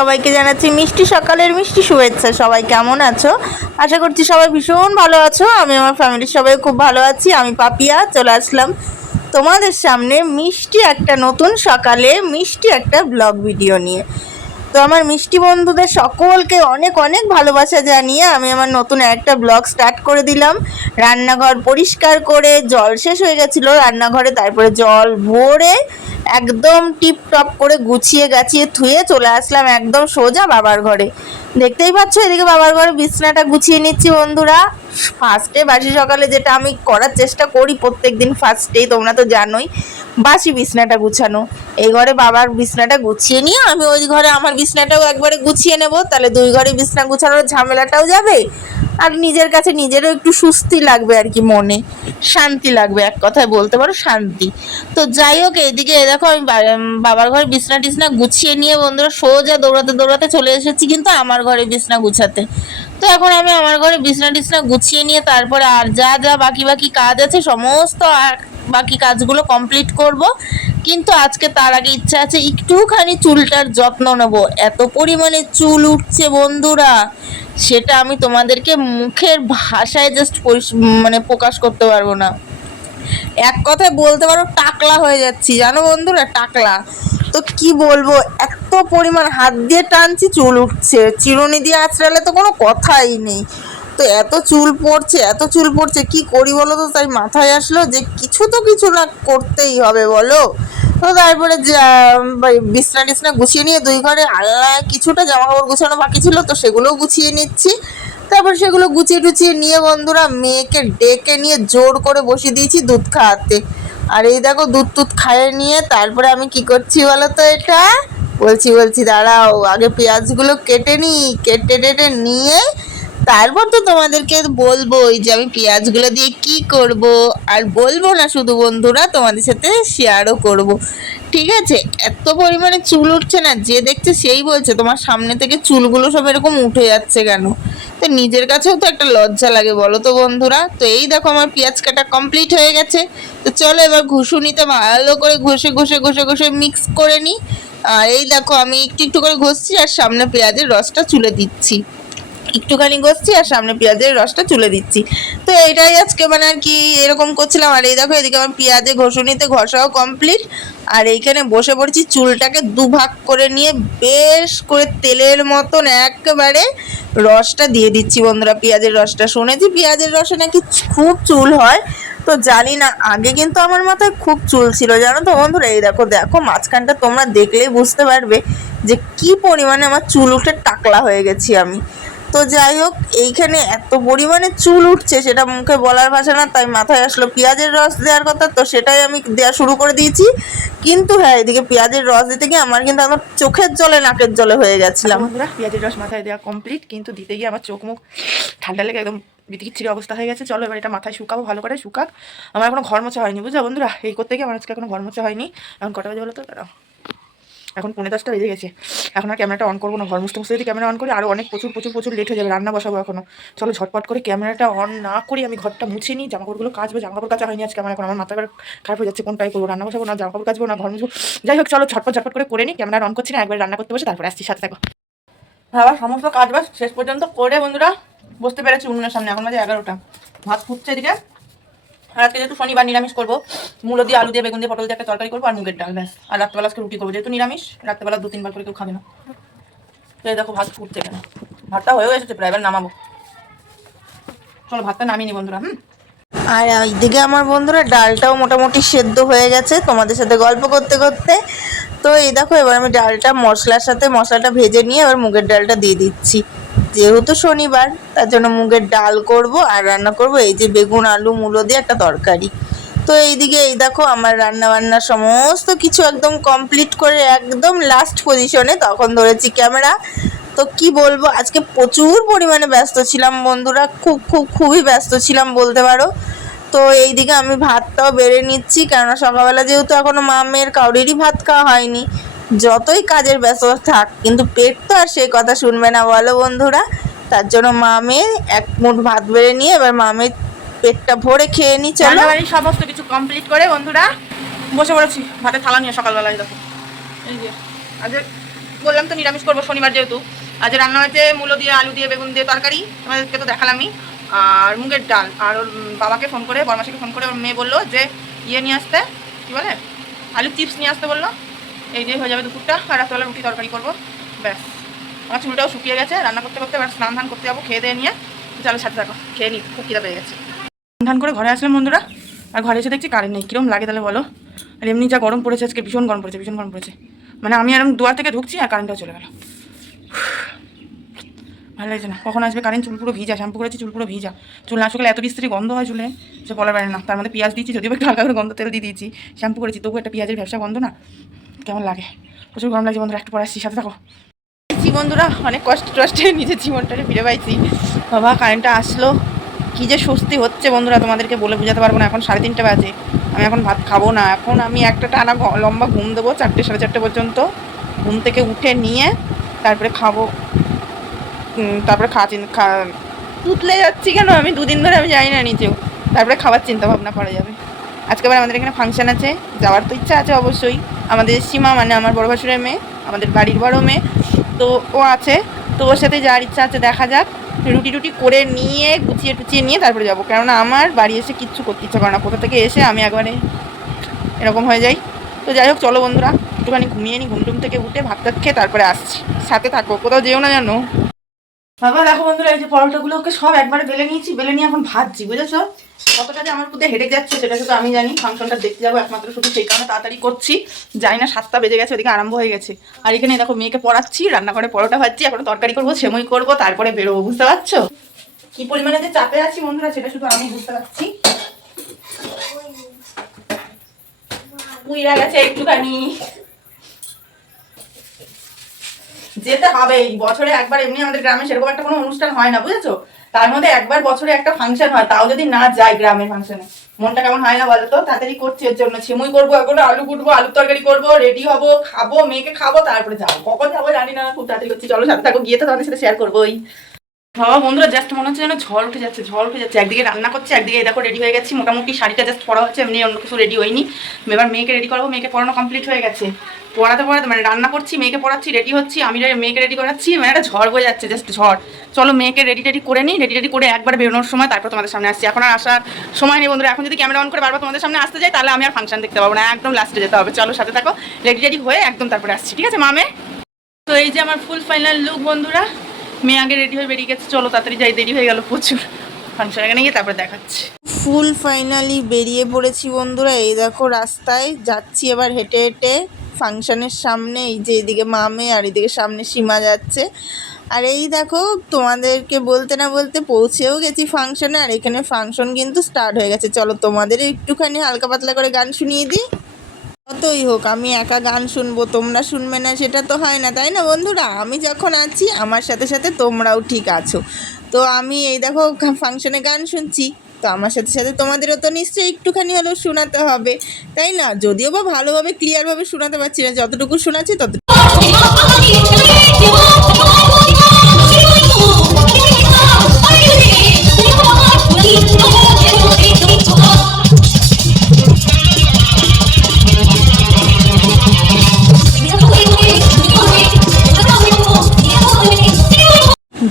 সবাইকে জানাচ্ছি মিষ্টি সকালের মিষ্টি শুভেচ্ছা। সবাই কেমন আছো? আশা করছি সবাই ভীষণ ভালো আছো। আমি আমার ফ্যামিলির সবাই খুব ভালো আছি। আমি পাপিয়া চলে আসলাম তোমাদের সামনে মিষ্টি একটা নতুন সকালে মিষ্টি একটা ব্লগ ভিডিও নিয়ে। তো আমার মিষ্টি বন্ধুদের সকলকে অনেক অনেক ভালোবাসা জানিয়ে আমি আমার নতুন একটা ব্লগ স্টার্ট করে দিলাম। রান্নাঘর পরিষ্কার করে, জল শেষ হয়ে গেছিলো রান্নাঘরে, তারপরে জল ভরে একদম টিপটপ করে গুছিয়ে গাছিয়ে ধুয়ে চলে আসলাম একদম সোজা বাবার ঘরে। দেখতেই পাচ্ছ এদিকে বাবার ঘরে বিছনাটা গুছিয়ে নিচ্ছি বন্ধুরা। ফার্স্টে বাসি সকালে যেটা আমি করার চেষ্টা করি প্রত্যেক দিন ফার্স্টেই, তোমরা তো জানোই, বাসি বিছনাটা গুছানো। এই ঘরে বাবার বিছনাটা গুছিয়ে নিয়ে আমি ওই ঘরে আমার বিছনাটাও একবারে গুছিয়ে নেব, তাহলে দুই ঘরে বিছনা গুছানোর ঝামেলাটাও যাবে আর নিজের কাছে নিজেরও একটু সুস্থি লাগবে আর কি, মনে শান্তি লাগবে, এক কথায় বলতে পারো শান্তি। তো যাই হোক, এইদিকে দেখো আমি বাবার ঘরে বিছনা টিছনা গুছিয়ে নিয়ে বন্ধুরা সোজা দৌড়াতে দৌড়াতে চলে এসেছি কিন্তু আমার ঘরে বিছনা গুছাতে। তো এখন আমি আমার ঘরে বিছনা টিছনা গুছিয়ে নিয়ে তারপরে আর যা যা বাকি বাকি কাজ আছে সমস্ত আর বাকি কাজগুলো কমপ্লিট করব। কিন্তু আজকে তার আগে ইচ্ছা আছে একটুখানি চুলটার যত্ন নেব। এত পরিমাণে চুল উঠছে বন্ধুরা, সেটা আমি তোমাদেরকে মুখের ভাষায় জাস্ট মানে প্রকাশ করতে পারবো না। এক কথায় বলতে পারো টাকলা হয়ে যাচ্ছি, জানো বন্ধুরা, টাকলা। তো কি বলবো, এত পরিমাণ হাত দিয়ে টানছি চুল উঠছে, চিরুনি দিয়ে আঁচড়ালে তো কোনো কথাই নেই। তো এত চুল পড়ছে এত চুল পড়ছে, কি করি বলো তো? তাই মাথায় আসলো যে কিছু না করতেই হবে বলো। তো তারপরে বিছনা টিছনা গুছিয়ে নিয়ে দুই ঘরে আলাদা কিছুটা জামা কাপড় গুছানো বাকি ছিল, তো সেগুলোও গুছিয়ে নিচ্ছি। তারপর সেগুলো গুছিয়ে টুচিয়ে নিয়ে বন্ধুরা মেয়েকে ডেকে নিয়ে জোর করে বসিয়ে দিয়েছি দুধ খাওয়াতে। আর এই দেখো দুধ টুধ খাইয়ে নিয়ে তারপরে আমি কি করছি বলো তো? এটা বলছি দাঁড়াও, আগে পেঁয়াজগুলো কেটে নিই, কেটে টেটে নিয়ে তারপর তো তোমাদেরকে বলবোই যে আমি পেঁয়াজগুলো দিয়ে কি করব। আর বলবো না শুধু বন্ধুরা, তোমাদের সাথে শেয়ারও করব, ঠিক আছে? এত পরিমাণে চুল উঠছে না, যে দেখছে সেই বলছে তোমার সামনে থেকে চুলগুলো সব এরকম উঠে যাচ্ছে কেন। তো নিজের কাছেও তো একটা লজ্জা লাগে বলো তো বন্ধুরা। তো এই দেখো আমার পেঁয়াজ কাটা কমপ্লিট হয়ে গেছে। তো চলো এবার ঘুষুনিতে ভালো করে ঘষে মিক্স করে নিই। আর এই দেখো আমি একটু একটু করে ঘষছি আর সামনে পেঁয়াজের রসটা চুলে দিচ্ছি, একটুখানি ঘষছি আর সামনে পেঁয়াজের রসটা চুলে দিচ্ছি। তো এইটাই আজকে মানে আর কি এরকম করছিলাম। আর এই দেখো এদিকে আমার পেঁয়াজে ঘষুনিতে ঘষাও কমপ্লিট। আর এইখানে বসে পড়েছি চুলটাকে দুভাগ করে নিয়ে বেশ করে তেলের মতন একেবারে রসটা দিয়ে দিচ্ছি বন্ধুরা, পেঁয়াজের রসটা। শুনেছি পেঁয়াজের রসে নাকি খুব চুল হয়, তো জানি না, আগে কিন্তু আমার মাথায় খুব চুল ছিল জানো তো বন্ধুরা। এই দেখো দেখো মাঝখানটা তোমরা দেখলেই বুঝতে পারবে যে কি পরিমাণে আমার চুল উঠে টাকলা হয়ে গেছি আমি। তো যাই হোক, এইখানে এত পরিমাণে চুল উঠছে সেটা মুখে বলার ভাষা না, তাই মাথায় আসলো পেঁয়াজের রস দেওয়ার কথা, তো সেটাই আমি দেওয়া শুরু করে দিয়েছি। কিন্তু হ্যাঁ, এদিকে পেঁয়াজের রস দিতে গিয়ে আমার কিন্তু আমার চোখের জলে নাকের জলে হয়ে গেছিলাম বন্ধুরা। পেঁয়াজের রস মাথায় দেওয়া কমপ্লিট, কিন্তু দিতে গিয়ে আমার চোখ মুখ ঠান্ডা লেগে একদম বিতিকিচ্ছিরি অবস্থা হয়ে গেছে। চলো এবার এটা মাথায় শুকাবো, ভালো করে শুকাক। আমার এখনো ঘর মোছা হয়নি বুঝছো বন্ধুরা, এই করতে গিয়ে আমার আজকে এখনো ঘর মোছা হয়নি। এখন কটা বাজে বলো তো? এখন 9:10 বেজে গেছে। এখন আর ক্যামেরাটা অন করবো না, ঘর মুছতে মুছতে যদি ক্যামেরা অন করি আরও অনেক প্রচুর লেট হয়ে যাবে, রান্না বসাবো এখনো। চলো ঝটপট করে ক্যামেরাটা অন না করি আমি ঘরটা মুছে নিই, জামাকাপড়গুলো কাচবো। জামাকাপড় কাচা হয়নি আজকে আমার, এখন আমার মাথা খারাপ হয়ে যাচ্ছে কোনটাই করবো, রান্না বসাবো না জামাকাপড় কাচবো না ঘর মুছবো। যাই হোক চলো ঝটপট করে নিই, ক্যামেরা অন করছি না, একবার রান্না করতে বসে তারপরে আসছি, সাথে থাকো। আবার সমস্ত কাজ বাজ শেষ পর্যন্ত করে বন্ধুরা বসতে পেরেছি উনুনের সামনে। এখন বাজে 11টা, ভাত ফুটছে এদিকে। আর আজকে যেহেতু শনিবার নিরামিষ করবো, মূলো দিয়ে আলু দিয়ে বেগুন দিয়ে পটল দিয়ে একটা তরকারি করবো আর মুগের ডাল, ব্যাস। আর রাত্রেবেলা আজকে রুটি করবো, যেহেতু নিরামিষ রাত্রেবেলা 2-3 বার করে কেউ খাবে না। তো এই দেখো ভাত ফুটছে কেন, ভাতটা হয়েও এসেছে প্রায়, এবার নামাবো। চলো ভাতটা নামিয়ে নি বন্ধুরা। আর এইদিকে আমার বন্ধুরা ডালটাও মোটামুটি সেদ্ধ হয়ে গেছে তোমাদের সাথে গল্প করতে করতে। তো এই দেখো এবার আমি ডালটা মশলার সাথে মশলাটা ভেজে নিয়ে এবার মুগের ডালটা দিয়ে দিচ্ছি। যেহেতু শনিবার তার জন্য মুগের ডাল করব আর রান্না করব এই যে বেগুন আলু মূলো দিয়ে একটা তরকারি। তো এইদিকে এই দেখো আমার রান্না বান্না সমস্ত কিছু একদম কমপ্লিট করে একদম লাস্ট পজিশনে তখন ধরেছি ক্যামেরা। তো কি বলবো, আজকে প্রচুর পরিমাণে ব্যস্ত ছিলাম বন্ধুরা, খুবই ব্যস্ত ছিলাম বলতে পারো। তো এইদিকে আমি ভাতটাও বেড়ে নিচ্ছি, কেননা সকালবেলা যেহেতু এখনো মামের কাউরিরই ভাত খাওয়া হয়নি। যতই কাজের ব্যস্ততা থাক কিন্তু পেট তো আর সেই কথা শুনবে না বলো বন্ধুরা। তার জন্য মামের এক মুঠ ভাত বেড়ে নিয়ে এবার মামের পেটটা ভরে খেয়ে নি। চলো সমস্ত কিছু কমপ্লিট করে বন্ধুরা বসে পড়েছি ভাতের থালা নিয়ে সকালবেলায়। দেখো এই যে আজ বললাম তো নিরামিষ করবো শনিবার যেহেতু। আজ রান্না হয়েছে মূলো দিয়ে, আলু দিয়ে, বেগুন দিয়ে তরকারি, তোমাদেরকে তো দেখালামই, আর মুগের ডাল। আর ওর বাবাকে ফোন করে, বরমাসিকে ফোন করে ওর মেয়ে বললো যে ইয়ে নিয়ে আসতে, কী বলে, আলু চিপস নিয়ে আসতে বললো। এই দিয়ে হয়ে যাবে দুপুরটা। আর রাত্রেবেলা রুটি তরকারি করবো, ব্যাস। আমার চুলটাও শুকিয়ে গেছে রান্না করতে করতে, এবার স্নান ধান করতে যাবো, খেয়ে দিয়ে নিয়ে। চলো সাথে থাকো, খেয়ে নিই, খুব খিদা পেয়ে গেছে। ধান করে ঘরে আসলাম বন্ধুরা, আর ঘরে এসে দেখছি কারেন্ট নেই। কীরকম লাগে তাহলে বলো? আর এমনি যা গরম পড়েছে আজকে, ভীষণ গরম পড়েছে, ভীষণ গরম পড়েছে। মানে আমি এরকম দুয়ার থেকে ঢুকছি আর কারেন্টটাও চলে গেল। ভালো লাগছে না। কখন আসবে কারেন্ট? চুল পুরো ভিজা, শ্যাম্পু করেছি, চুল পুরো ভিজা। চুল না শুকলে এত বিস্তৃতি গন্ধ হয় চুলে, সে বলার বাইরে না। তার মধ্যে পেঁয়াজ দিয়েছি, যদিও একটু হালকা করে গন্ধ তেল দিয়ে দিয়েছি, শ্যাম্পু করেছি, তবু একটা পেঁয়াজের ব্যবসা গন্ধ না, কেমন লাগে। প্রচুর গরম লাগছে বন্ধুরা, একটু পরে আসছি, সাথে থাকো। বন্ধুরা অনেক কষ্টে নিজের জীবনটাকে ফিরে পাইছি। বাবা কারেন্টটা আসলো, কী যে স্বস্তি হচ্ছে বন্ধুরা, তোমাদেরকে বলে বোঝাতে পারবো না। এখন 3:30 বাজে, আমি এখন ভাত খাবো না। এখন আমি একটা টানা লম্বা ঘুম দেবো, 4টে সাড়ে 4টে পর্যন্ত। ঘুম থেকে উঠে নিয়ে তারপরে খাবো। তারপরে তুতলে যাচ্ছি কেন আমি, 2 দিন ধরে আমি জানি না নিচেও। তারপরে খাবার চিন্তা ভাবনা করা যাবে। আজকে আবার আমাদের এখানে ফাংশান আছে, যাওয়ার তো ইচ্ছা আছে অবশ্যই। আমাদের সীমা মানে আমার বড় ভাসুরের মেয়ে, আমাদের বাড়ির বড় মেয়ে, তো ও আছে, তো ওর সাথে যাওয়ার ইচ্ছা আছে। দেখা যাক, রুটি করে নিয়ে গুছিয়ে টুচিয়ে নিয়ে তারপরে যাবো। কেননা আমার বাড়ি এসে কিচ্ছু করতে ইচ্ছা করে না, কোথা থেকে এসে আমি একবারে এরকম হয়ে যাই। তো যাই হোক চলো বন্ধুরা, একটুখানি ঘুমিয়ে নিই, ঘুম থেকে উঠে ভাত টাত খেয়ে তারপরে আসছি। সাথে থাকো, কোথাও যেও না জানো। বাবা দেখো বন্ধুরা, এই যে পরোটাগুলোকে সব একবারে বেলে নিয়েছি, বেলে নিয়ে এখন ভাজছি, বুঝেছো? কতটা যে আমার মধ্যে হেঁটে যাচ্ছে সেটা শুধু আমি জানি। ফাংশনটা দেখতে যাবো একমাত্র শুধু সেই কারণে তাড়াতাড়ি করছি। জানি না 7টা বেজে গেছে, ওদিকে আরম্ভ হয়ে গেছে। আর এখানে দেখো মেয়েকে পড়াচ্ছি, রান্নাঘরে পরোটা ভাজছি, এখন তরকারি করবো, সেমই করবো, তারপরে বেরোবো। বুঝতে পারছো কি পরিমাণে যে চাপে আছি বন্ধুরা, সেটা শুধু আমি বুঝতে পারছি। পুইরা গেছে একটুখানি, যেতে হবে। বছরে একবার, এমনি আমাদের গ্রামে সেরকম একটা কোনো অনুষ্ঠান হয় না, বুঝেছো? তার মধ্যে একবার বছরে একটা ফাংশন হয়, তাও যদি না যায় গ্রামের ফাংশনে, মনটা কেমন হয় না বলো তো? তাড়াতাড়ি করছি এর জন্য। ছিমুই করবো, এখন আলু কুটবো, আলুর তরকারি করবো, রেডি হবো, খাবো, মেয়েকে খাবো, তারপরে যাবো। কখন যাবো জানি না, খুব তাড়াতাড়ি করছি। চলো সাথে থাকো, গিয়ে তো তোমাদের সাথে শেয়ার করবোই। বাবা বন্ধুরা জাস্ট মনে হচ্ছে যেন ঝড় উঠে যাচ্ছে, ঝড় উঠে যাচ্ছে। একদিকে রান্না করছে, একদিকে এই দেখো রেডি হয়ে গেছি। মোটামুটি শাড়িটা জাস্ট পরা হচ্ছে, এমনি অন্য কিছু রেডি হয়নি। এবার মেয়েকে রেডি করবো, মেয়েকে পড়ানো কমপ্লিট হয়ে গেছে। পড়াতে মানে রান্না করছি, মেয়েকে পড়াচ্ছি, রেডি হচ্ছি, আমি মেয়েকে রেডি করাচ্ছি। মানে একটা ঝড় বয়ে যাচ্ছে, জাস্ট ঝড়। চলো মেয়েকে রেডি করে নিই, রেডি করে একবার বেরোনোর সময় তারপর তোমাদের সামনে আসছি। এখন আর আসার সময় নেই বন্ধুরা। এখন যদি ক্যামেরা অন করে বারবার তোমাদের সামনে আসতে যাই, তাহলে আমি আর ফাংশন দেখতে পাবো না, একদম লাস্টে যেতে হবে। চলো সাথে থাকো, রেডি হয়ে একদম তারপরে আসছি, ঠিক আছে মামে? তো এই যে আমার ফুল ফাইনাল লুক বন্ধুরা। মেয়ে আগে রেডি হয়ে বেরিয়ে গেছে, চলো তাড়াতাড়ি যাই, দেরি হয়ে গেল প্রচুর। ফাংশন এখানে গিয়ে তারপরে দেখাচ্ছি। ফুল ফাইনালি বেরিয়ে পড়েছি বন্ধুরা। এই দেখো রাস্তায় যাচ্ছি এবার হেঁটে হেঁটে ফাংশনের সামনে। এই যে এদিকে মামে আর এদিকে সামনে সীমা যাচ্ছে। আর এই দেখো তোমাদেরকে বলতে না বলতে পৌঁছেও গেছি ফাংশনে। আর এখানে ফাংশন কিন্তু স্টার্ট হয়ে গেছে। চলো তোমাদের একটুখানি হালকা পাতলা করে গান শুনিয়ে দিই। যতই হোক আমি একা গান শুনবো, তোমরা শুনবে না সেটা তো হয় না, তাই না বন্ধুরা? আমি যখন আছি আমার সাথে সাথে তোমরাও ঠিক আছো। তো আমি এই দেখো ফাংশনে গান শুনছি, তো আমার সাথে সাথে তোমাদেরও তো নিশ্চয়ই একটুখানি হলেও শোনাতে হবে, তাই না? যদিও বা ভালোভাবে ক্লিয়ারভাবে শোনাতে পারছি না, যতটুকু শোনাচ্ছি ততটুকু।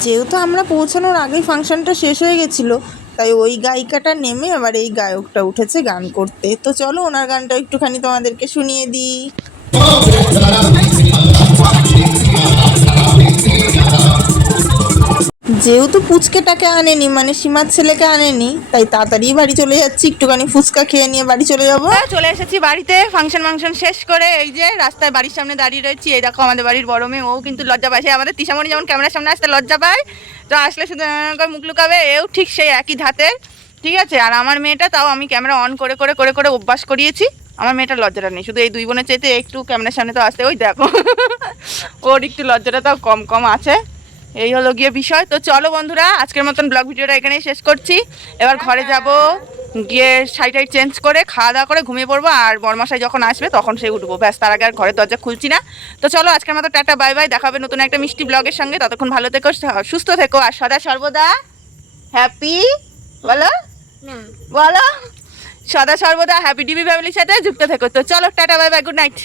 যেহেতু আমরা পৌঁছানোর আগেই ফাংশনটা শেষ হয়ে গেছিলো, তাই ওই গায়িকাটা নেমে আবার এই গায়কটা উঠেছে গান করতে। তো চলো ওনার গানটা একটুখানি তোমাদেরকে শুনিয়ে দিই। যেহেতু পুচকেটাকে আনেনি, মানে সীমার ছেলেকে আনেনি, তাই তাড়াতাড়ি বাড়ি চলে যাচ্ছি, একটুখানি ফুচকা খেয়ে নিয়ে বাড়ি চলে যাবো। চলে এসেছি বাড়িতে ফাংশন শেষ করে। এই যে রাস্তায় বাড়ির সামনে দাঁড়িয়ে রয়েছি। এই দেখো আমাদের বাড়ির বড় মেয়ে, ও কিন্তু লজ্জা পায়। সে আমাদের তিশামণি যেমন ক্যামেরার সামনে আসতে লজ্জা পায়, তো আসলে শুধু মুখ লুকাবে, এও ঠিক সেই একই ধাতের, ঠিক আছে? আর আমার মেয়েটা, তাও আমি ক্যামেরা অন করে করে করে করে অভ্যাস করিয়েছি। আমার মেয়েটার লজ্জাটা নেই, শুধু এই 2 বোনের চাইতে একটু ক্যামেরার সামনে তো আসতে, ওই দেখো ওর একটু লজ্জাটা তাও কম আছে। এই হলো গিয়ে বিষয়। তো চলো বন্ধুরা, আজকের মতন ব্লগ ভিডিওটা এখানেই শেষ করছি। এবার ঘরে যাব, গিয়ে শাড়ি চেঞ্জ করে খাওয়া দাওয়া করে ঘুমিয়ে পড়বো। আর বরমশাই যখন আসবে তখন সে উঠবো, ব্যাস। তার আগে আর ঘরের দরজা খুলছি না। তো চলো আজকের মতো টাটা, বাই বাই। দেখা হবে নতুন একটা মিষ্টি ব্লগের সঙ্গে। ততক্ষণ ভালো থেকো, সুস্থ থেকো, আর সদা সর্বদা হ্যাপি, বলো বলো, সদা সর্বদা হ্যাপি ডিবি ফ্যামিলির সাথে যুক্ত থেকো। তো চলো tata, bye bye, good night.